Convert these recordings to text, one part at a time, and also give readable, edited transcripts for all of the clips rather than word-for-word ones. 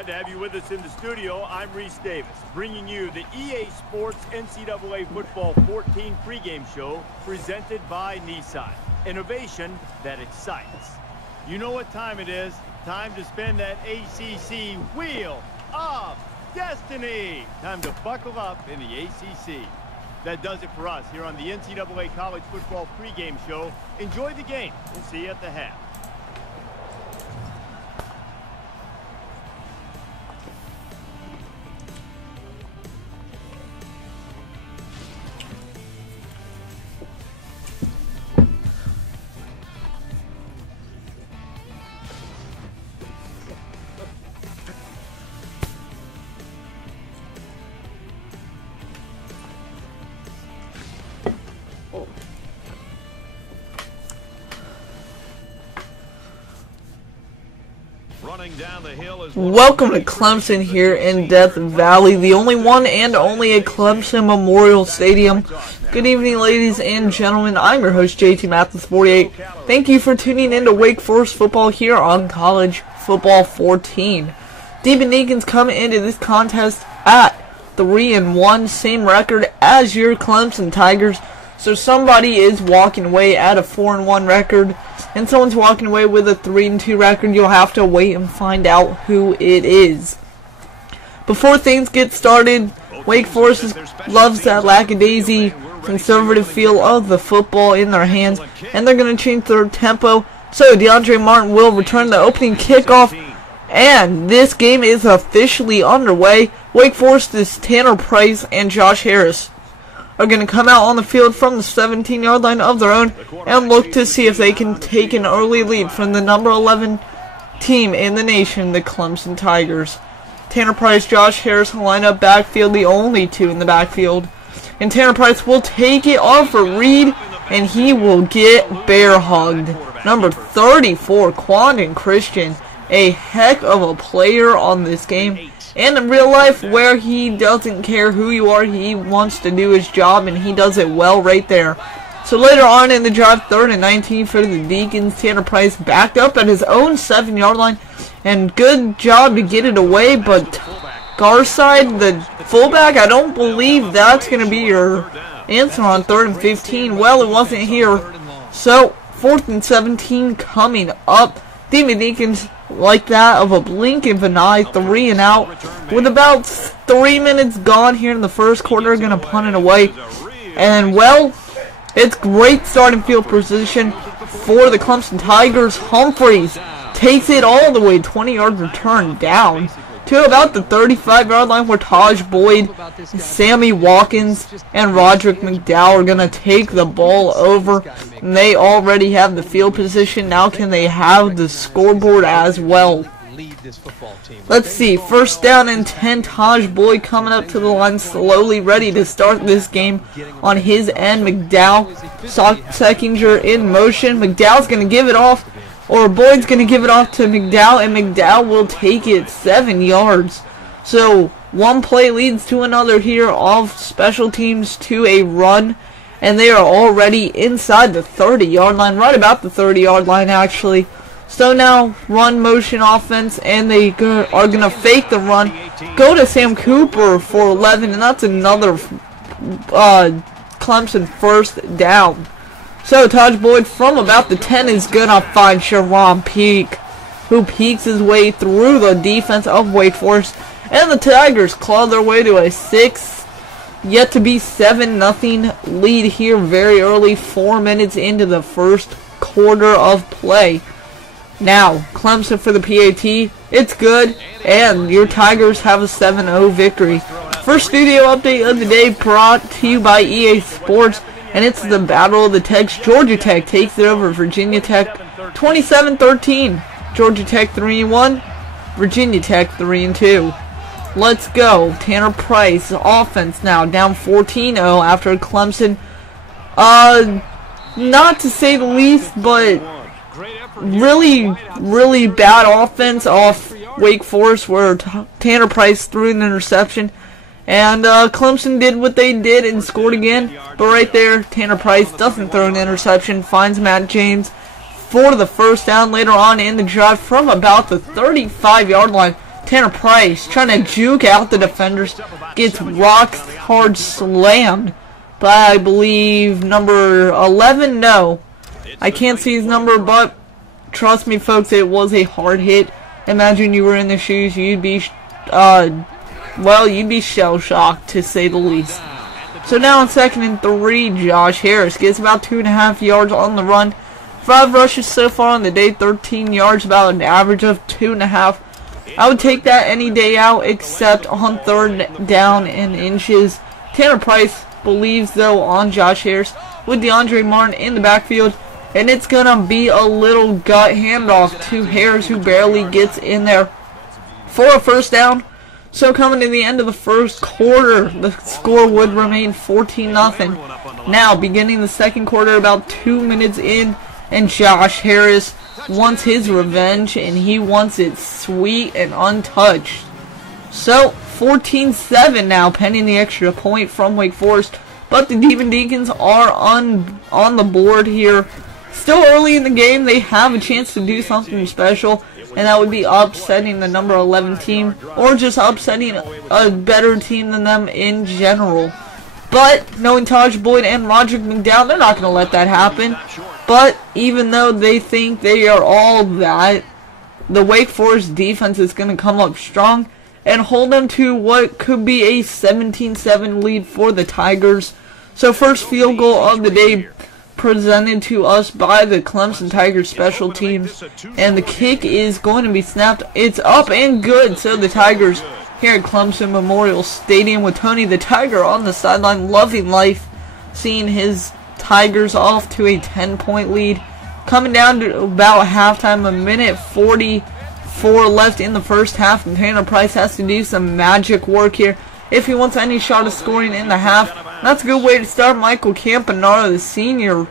Glad to have you with us in the studio. I'm Reese Davis, bringing you the EA Sports NCAA Football 14 pregame show presented by Nissan. Innovation that excites. You know what time it is. Time to spin that ACC Wheel of Destiny. Time to buckle up in the ACC. That does it for us here on the NCAA College Football pregame show. Enjoy the game. We'll see you at the half. Welcome to Clemson here in Death Valley, the only one and only at Clemson Memorial Stadium. Good evening, ladies and gentlemen. I'm your host, JT Mathis48. Thank you for tuning in to Wake Forest football here on College Football 14. Demon Deacons come into this contest at 3-1, same record as your Clemson Tigers. So somebody is walking away at a 4-1 record, and someone's walking away with a 3-2 record. You'll have to wait and find out who it is. Before things get started, Wake Forest loves that lackadaisy conservative feel of the football in their hands, and they're going to change their tempo. So DeAndre Martin will return the opening kickoff, and this game is officially underway. Wake Forest's Tanner Price and Josh Harris are going to come out on the field from the 17-yard line of their own and look to see if they can take an early lead from the number 11 team in the nation, the Clemson Tigers. Tanner Price, Josh Harris line up backfield, the only two in the backfield. And Tanner Price will take it off for Reed, and he will get bear hugged. Number 34, Quandon Christian, a heck of a player on this game. And in real life, where he doesn't care who you are, he wants to do his job, and he does it well right there. So later on in the drive, 3rd and 19 for the Deacons. Tanner Price backed up at his own 7-yard line, and good job to get it away, but Garside, the fullback, I don't believe that's going to be your answer on 3rd and 15. Well, it wasn't here. So 4th and 17 coming up. Demon Deacons, like that of a blink of an eye, 3 and out. With about 3 minutes gone here in the first quarter, going to punt it away. And, well, it's great starting field position for the Clemson Tigers. Humphreys takes it all the way, 20-yard return down to about the 35-yard line, where Taj Boyd, Sammy Watkins, and Roderick McDowell are going to take the ball over. And they already have the field position. Now can they have the scoreboard as well? Let's see. 1st down and 10. Taj Boyd coming up to the line slowly, ready to start this game on his end. McDowell, Seckinger in motion. McDowell's going to give it off. Or Boyd's going to give it off to McDowell, and McDowell will take it 7 yards. So, one play leads to another here, off special teams to a run. And they are already inside the 30-yard line, right about the 30-yard line, actually. So now, run motion offense, and they are going to fake the run. Go to Sam Cooper for 11, and that's another Clemson 1st down. So Taj Boyd from about the 10 is going to find Sharon Peak, who peeks his way through the defense of Wake Forest. And the Tigers claw their way to a 6th, yet to be 7-0 lead here very early, 4 minutes into the first quarter of play. Now, Clemson for the PAT, it's good, and your Tigers have a 7-0 victory. First studio update of the day brought to you by EA Sports. And it's the Battle of the Techs. Georgia Tech takes it over Virginia Tech 27-13. Georgia Tech 3-1. Virginia Tech 3-2. Let's go. Tanner Price, offense now down 14-0 after Clemson. Not to say the least, but really bad offense off Wake Forest, where Tanner Price threw an interception. And Clemson did what they did and scored again. But right there, Tanner Price doesn't throw an interception. Finds Matt James for the 1st down later on in the drive from about the 35-yard line. Tanner Price trying to juke out the defenders. Gets rock hard slammed by, I believe, number 11. No, I can't see his number, but trust me, folks, it was a hard hit. Imagine you were in the shoes. You'd be, well, you'd be shell-shocked, to say the least. So now on 2nd and 3, Josh Harris gets about 2.5 yards on the run. 5 rushes so far on the day, 13 yards, about an average of 2.5. I would take that any day out, except on 3rd down and inches. Tanner Price believes, though, on Josh Harris with DeAndre Martin in the backfield. And it's going to be a little gut handoff to Harris, who barely gets in there for a 1st down. So coming to the end of the 1st quarter, the score would remain 14-0. Now, beginning the 2nd quarter, about 2 minutes in, and Josh Harris wants his revenge, and he wants it sweet and untouched. So, 14-7 now, pending the extra point from Wake Forest. But the Demon Deacons are on the board here. Still early in the game, they have a chance to do something special, and that would be upsetting the number 11 team, or just upsetting a better team than them in general. But, knowing Taj Boyd and Roderick McDowell, they're not going to let that happen. But, even though they think they are all that, the Wake Forest defense is going to come up strong and hold them to what could be a 17-7 lead for the Tigers. So, first field goal of the day presented to us by the Clemson Tigers special teams, and the kick is going to be snapped. It's up and good. So the Tigers here at Clemson Memorial Stadium with Tony the Tiger on the sideline, loving life, seeing his Tigers off to a 10-point lead. Coming down to about halftime, a minute 44 left in the 1st half, and Tanner Price has to do some magic work here if he wants any shot of scoring in the half. That's a good way to start. Michael Campanaro, the senior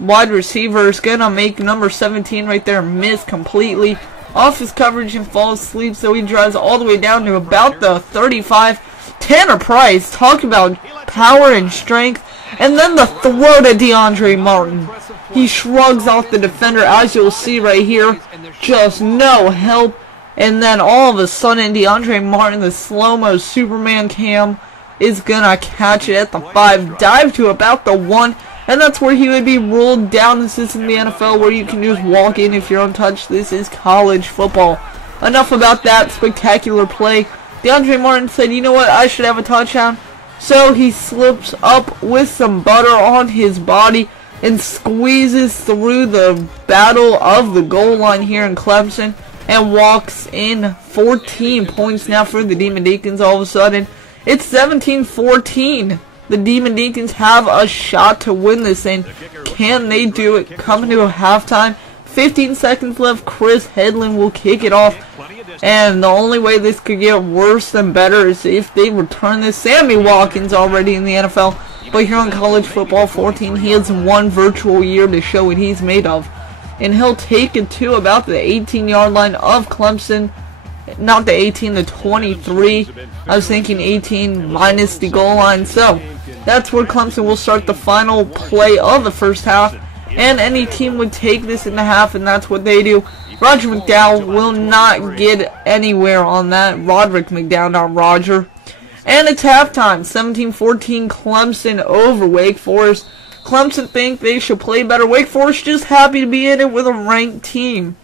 wide receiver, is going to make number 17 right there miss completely off his coverage and falls asleep, so he drives all the way down to about the 35. Tanner Price, talk about power and strength, and then the throw to DeAndre Martin. He shrugs off the defender, as you'll see right here, just no help, and then all of a sudden DeAndre Martin, the slow-mo Superman cam, is gonna catch it at the 5, dive to about the 1, and that's where he would be ruled down. This isn't the NFL where you can just walk in if you're untouched. This is college football. Enough about that spectacular play. DeAndre Martin said, you know what, I should have a touchdown. So he slips up with some butter on his body and squeezes through the battle of the goal line here in Clemson and walks in. 14 points now for the Demon Deacons all of a sudden. It's 17-14. The Demon Deacons have a shot to win this thing. Can they do it? Coming to a halftime. 15 seconds left. Chris Headland will kick it off. And the only way this could get worse than better is if they return this. Sammy Watkins already in the NFL. But here in college football 14, he has one virtual year to show what he's made of. And he'll take it to about the 18-yard line of Clemson. Not the 18, the 23. I was thinking 18 minus the goal line. So, that's where Clemson will start the final play of the 1st half. And any team would take this in the half, and that's what they do. Roger McDowell will not get anywhere on that. Roderick McDowell, not Roger. And it's halftime. 17-14 Clemson over Wake Forest. Clemson think they should play better. Wake Forest just happy to be in it with a ranked team.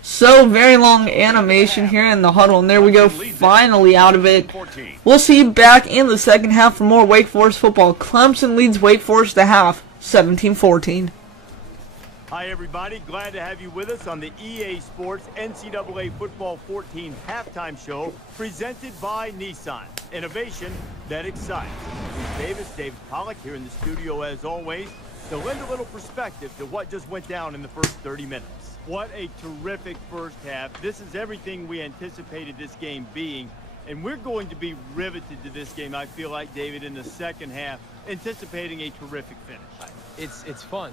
So, very long animation here in the huddle, and there we go, finally out of it. We'll see you back in the 2nd half for more Wake Forest football. Clemson leads Wake Forest the half, 17-14. Hi, everybody. Glad to have you with us on the EA Sports NCAA Football 14 halftime show presented by Nissan. Innovation that excites. Bruce Davis, David Pollack here in the studio as always to lend a little perspective to what just went down in the first 30 minutes. What a terrific 1st half. This is everything we anticipated this game being, and we're going to be riveted to this game, I feel like, David, in the 2nd half, anticipating a terrific finish. It's fun.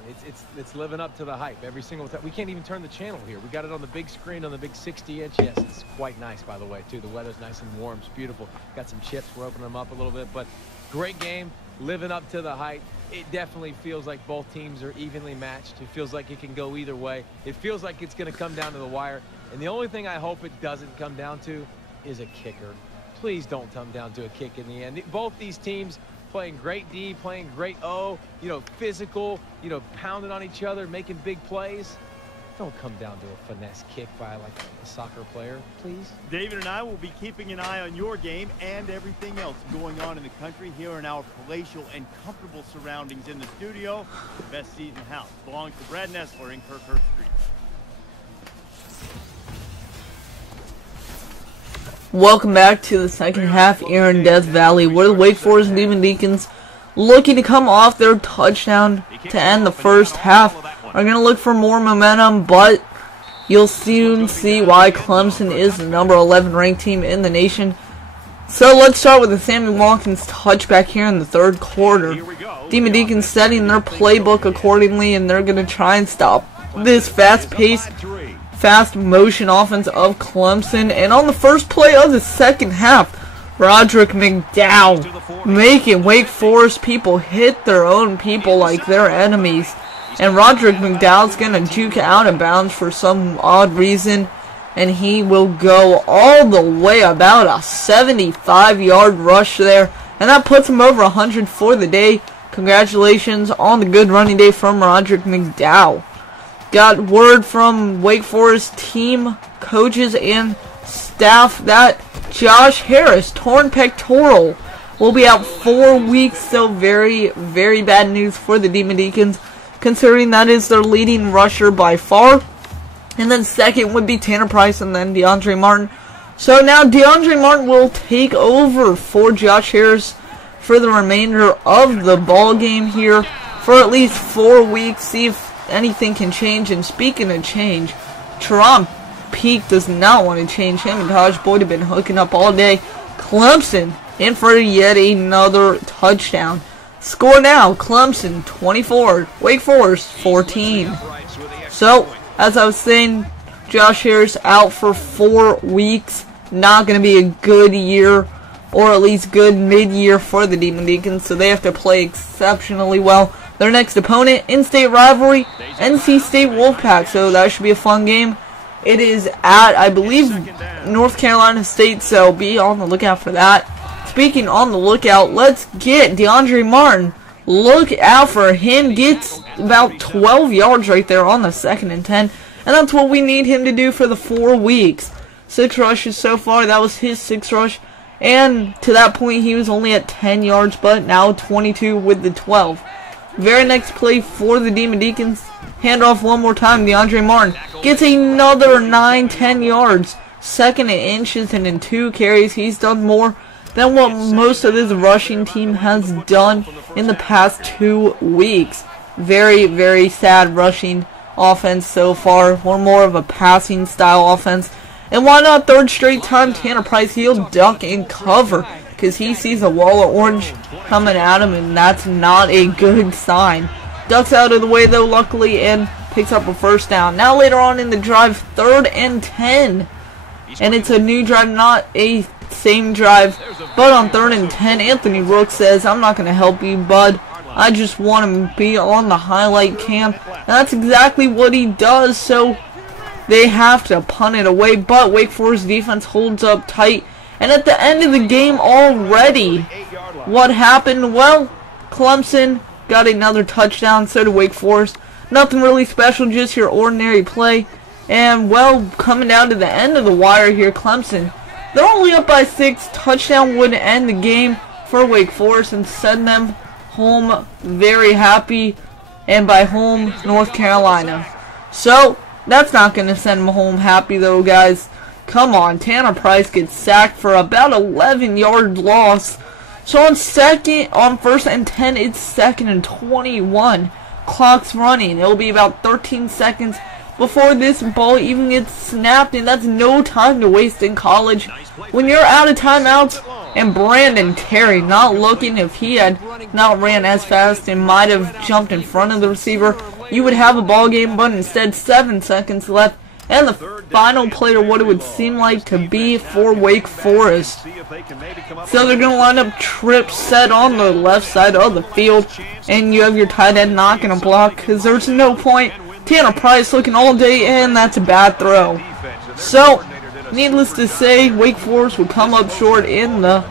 It's living up to the hype every single time. We can't even turn the channel here. We got it on the big screen on the big 60-inch. Yes, it's quite nice, by the way, too. The weather's nice and warm. It's beautiful. Got some chips. We're opening them up a little bit, but great game, living up to the hype. it definitely feels like both teams are evenly matched. It feels like it can go either way. It feels like it's going to come down to the wire. And the only thing I hope it doesn't come down to is a kicker. Please don't come down to a kick in the end. Both these teams playing great D, playing great O, physical, pounding on each other, making big plays. Don't come down to a finesse kick by like a soccer player, please. David and I will be keeping an eye on your game and everything else going on in the country here in our palatial and comfortable surroundings in the studio. The best seat in the house belongs to Brad Nessler in Kirkhurst Street. Welcome back to the second half here in Death Valley, where the Wake Forest Demon Deacons, looking to come off their touchdown to end the first half, are going to look for more momentum, but you'll soon see why Clemson is the number 11 ranked team in the nation. So let's start with the Sammy Watkins touchback here in the third quarter. Demon Deacons setting their playbook accordingly, and they're going to try and stop this fast-paced, fast motion offense of Clemson. And on the first play of the second half, Roderick McDowell making Wake Forest people hit their own people like their enemies. And Roderick McDowell's going to juke out of bounds for some odd reason, and he will go all the way, about a 75-yard rush there, and that puts him over 100 for the day. Congratulations on the good running day from Roderick McDowell. Got word from Wake Forest team, coaches, and staff that Josh Harris, torn pectoral, will be out 4 weeks, so very, very bad news for the Demon Deacons, considering that is their leading rusher by far. And then second would be Tanner Price, and then DeAndre Martin. So now DeAndre Martin will take over for Josh Harris for the remainder of the ball game here for at least 4 weeks. See if anything can change. And speaking of change, Teron Peak does not want to change. Him and Taj Boyd have been hooking up all day. Clemson in for yet another touchdown. Score now, Clemson 24, Wake Forest 14. So, as I was saying, Josh Harris out for 4 weeks. Not going to be a good year, or at least good mid-year for the Demon Deacons, so they have to play exceptionally well. Their next opponent, in-state rivalry, NC State Wolfpack, so that should be a fun game. It is at, I believe, North Carolina State, so be on the lookout for that. Speaking on the lookout, let's get DeAndre Martin. Look out for him. Gets about 12 yards right there on the 2nd and 10. And that's what we need him to do for the 4 weeks. 6 rushes so far. That was his 6th rush. And to that point, he was only at 10 yards, but now 22 with the 12. Very next play for the Demon Deacons. Handoff one more time. DeAndre Martin gets another 9-10 yards. 2nd and inches, and in 2 carries, he's done more than what most of this rushing team has done in the past 2 weeks. Very, very sad rushing offense so far. Or more of a passing style offense. And why not 3rd straight time Tanner Price? He'll duck and cover because he sees a wall of orange coming at him, and that's not a good sign. Ducks out of the way though, luckily, and picks up a 1st down. Now later on in the drive, 3rd and 10. And it's a new drive, not a same drive, but on 3rd and 10, Anthony Rook says, "I'm not going to help you, bud. I just want to be on the highlight cam." And that's exactly what he does, so they have to punt it away, but Wake Forest defense holds up tight. And at the end of the game already, what happened? Well, Clemson got another touchdown, so did Wake Forest. Nothing really special, just your ordinary play. And, well, coming down to the end of the wire here, Clemson, they're only up by 6. Touchdown would end the game for Wake Forest and send them home very happy. And by home, North Carolina. So, that's not going to send them home happy though, guys. Come on, Tanner Price gets sacked for about 11-yard loss. So on 1st and 10, it's 2nd and 21. Clock's running. It'll be about 13 seconds before this ball even gets snapped, and that's no time to waste in college. When you're out of timeouts, and Brandon Terry not looking, if he had not ran as fast and might have jumped in front of the receiver, you would have a ball game, but instead 7 seconds left, And the final play to what it would seem like to be for Wake Forest. So they're going to line up trip set on the left side of the field. And you have your tight end not going to block because there's no point. Tanner Price looking all day, and that's a bad throw. So, needless to say, Wake Forest will come up short in the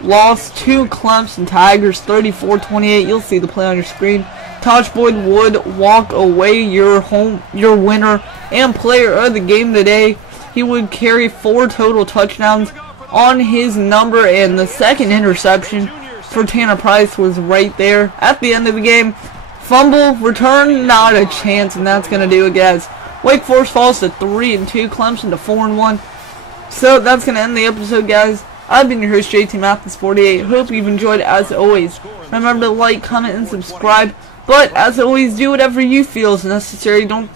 loss to Clemson Tigers, 34-28. You'll see the play on your screen. Tosh Boyd would walk away your winner and player of the game today. He would carry 4 total touchdowns on his number, and the second interception for Tanner Price was right there at the end of the game. Fumble, return, not a chance, and that's going to do it, guys. Wake Forest falls to 3-2, Clemson to 4-1. So that's going to end the episode, guys. I've been your host, JT Mathis 48. Hope you've enjoyed as always. Remember to like, comment, and subscribe. But as always, do whatever you feel is necessary. Don't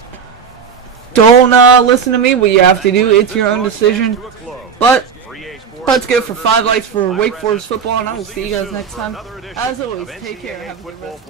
listen to me. What you have to do, it's your own decision. But let's go for 5 likes for Wake Forest football, and I will see you guys next time. As always, take care. Have a good rest.